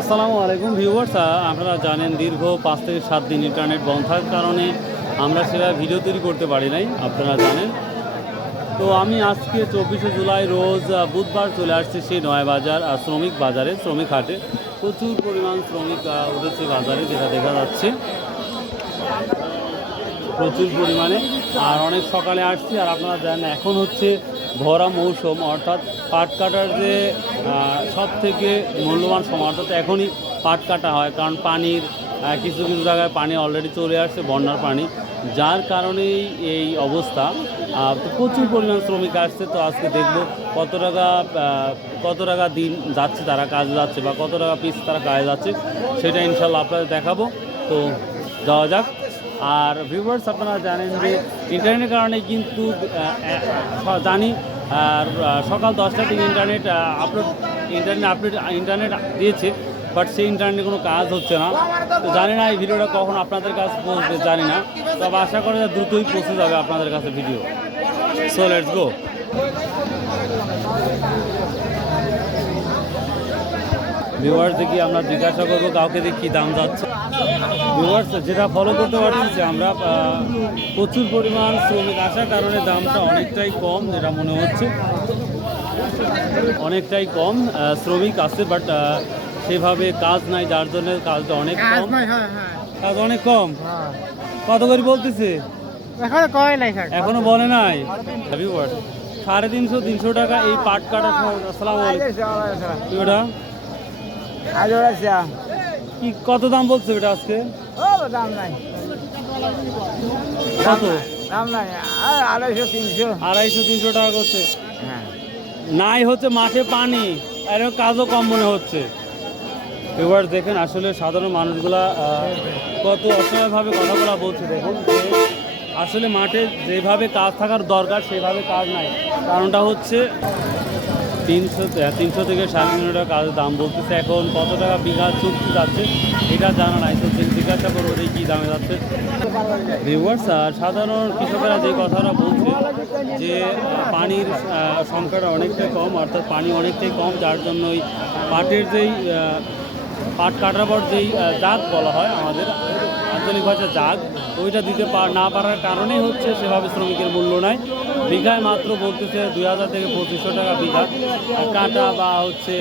আসসালামু আলাইকুম ভিউয়ার্স আপনারা জানেন দীর্ঘ পাঁচ থেকে সাত দিন ইন্টারনেট বন্ধ থাকার কারণে আমরা সেটা ভিডিও তৈরি করতে পারি নাই, আপনারা জানেন। তো আমি আজকে চব্বিশে জুলাই রোজ বুধবার চলে আসছি সেই নয় বাজার আর শ্রমিক বাজারে, শ্রমিক হাটে। প্রচুর পরিমাণ শ্রমিক উঠেছে বাজারে, যেটা দেখা যাচ্ছে। প্রচুর পরিমাণে। আর অনেক সকালে আসছি, আর আপনারা জানেন এখন হচ্ছে ভরা মৌসুম, অর্থাৎ পাট কাটার যে সব থেকে মূল্যবান সময়, অর্থাৎ এখনই পাট কাটা হয়। কারণ পানির কিছু কিছু জায়গায় পানি অলরেডি চলে আসছে, বন্যার পানি। যার কারণেই এই অবস্থা। তো প্রচুর পরিমাণ শ্রমিক আসছে, তো আজকে দেখব কত টাকা কত টাকা দিন যাচ্ছে তারা কাজে যাচ্ছে বা কত টাকা পিস তারা কাজে যাচ্ছে, সেটা ইনশাল্লাহ আপনাদের দেখাবো। তো যাওয়া যাক। আর ভিউয়ার্স আপনারা জানেন যে ইন্টারনেটের কারণে কিন্তু জানি, আর সকাল দশটা থেকে internet upload internet upload internet দিয়েছে বাট সেই ইন্টারনেটে কোনো কাজ হচ্ছে না। তো জানি না এই ভিডিওটা কখন আপনাদের কাছে পৌঁছবে, জানি না। তবে আশা করা যায় দ্রুতই পৌঁছে যাবে আপনাদের কাছে video so let's go viewers দেখি আমরা জিজ্ঞাসা করব, কাউকে দেখি দাম যাচ্ছে যেটা ফলো করতে পারছি আমরা প্রচুর পরিমাণ শ্রমিক আসার কারণে দামটা অনেকটাই কম যেটা মনে হচ্ছে। অনেকটাই কম শ্রমিক আছে বাট সেভাবে কাজ নাই যার জন্য কাজটা অনেক কম। হ্যাঁ হ্যাঁ। কাজ অনেক কম? হ্যাঁ। কত করে বলতেছে? এখন কয় নাই এখনও বলে নাই? সাড়ে তিনশো তিনশো টাকা এই পাট কাটা আসসালামু আলাইকুম। কি কত দাম বলছে এটা আজকে? দাম নাই। কত? দাম নাই আড়াইশো তিনশো। আড়াইশো তিনশো টাকা করছে। হ্যাঁ। নাই হচ্ছে মাঠে পানি আর কাজও কম মনে হচ্ছে। এবার দেখেন আসলে সাধারণ মানুষগুলা কত অসহায়ভাবে কথাগুলো বলছে দেখুন যে আসলে মাঠে যেভাবে কাজ থাকার দরকার সেভাবে কাজ নাই। কারণটা হচ্ছে তিনশো তিনশো থেকে সাড়ে তিনশো টাকা কাজের দাম বলতেছে। এখন কত টাকা বিঘা চুক্তি যাচ্ছে, এটা জানা নাই। তো জিজ্ঞাসা করব যে কী দামে যাচ্ছে। ভিউয়ার্স আর সাধারণ কৃষকেরা যে কথাটা বলছে, যে পানির সংখ্যাটা অনেকটাই কম, অর্থাৎ পানি অনেকটাই কম, যার জন্য ওই পাটের যেই পাট কাটার পর যেই জাগ বলা হয় আমাদের, আঞ্চলিক ভাষা জাগ ওইটা দিতে না পারার কারণেই হচ্ছে সেভাবে শ্রমিকের মূল্য নাই। বিঘায় মাত্র বলতেছে দুই হাজার থেকে পঁচিশশো টাকা বিঘা। আর কাটা বা হচ্ছে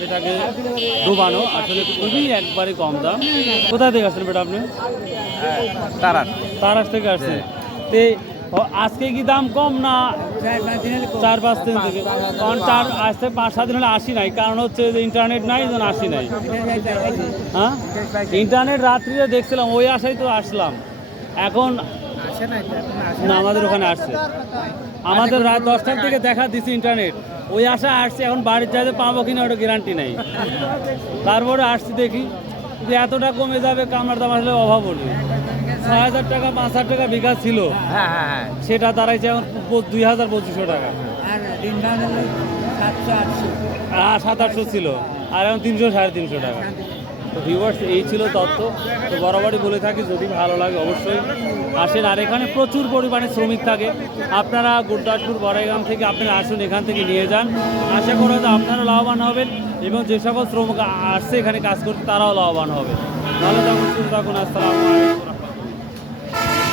সেটাকে ডুবানো আসলে খুবই একবারে কম দাম। কোথা থেকে আসলেন বেটা আপনি? তারা তারাস থেকে আসছে তে আজকে কি দাম কম না চার পাঁচ দিন থেকে? কারণ চার আসতে পাঁচ সাত দিন হলে আসি নাই। কারণ হচ্ছে যে ইন্টারনেট নাই যেন আসি নাই। হ্যাঁ? ইন্টারনেট রাত্রিরে দেখছিলাম ওই আশাই তো আসলাম। এখন না আমাদের ওখানে আসছে। আমাদের রাত দশটার থেকে দেখা দিছি ইন্টারনেট ওই আশা আসছে এখন বাড়ির চাইতে পাবো কিনা ওটা গ্যারান্টি নেই। তারপরে আসছি দেখি যে এতটা কমে যাবে কামার দাম আসলে অভাব হলে। ছয় হাজার টাকা পাঁচ হাজার টাকা বিঘা ছিল। হ্যাঁ হ্যাঁ হ্যাঁ। সেটা দাঁড়াইছে এখন দুই হাজার পঁচিশশো টাকা। আর সাত আটশো ছিল। আর এখন তিনশো সাড়ে তিনশো টাকা। তো ভিউয়ার্স এই ছিল তত্ত্ব। তো বরাবরই বলে থাকি, যদি ভালো লাগে অবশ্যই আসেন। আর এখানে প্রচুর পরিমাণে শ্রমিক থাকে। আপনারা গুরদাসপুর, বড়াইগ্রাম থেকে আপনারা আসুন, এখান থেকে নিয়ে যান। আশা করা যে আপনারা লাভবান হবেন এবং যে সকল শ্রমিক আসছে এখানে কাজ করতে, তারাও লাভবান হবে। ভালো থাকুন, সুস্থ থাকুন, আসসালামু আলাইকুম।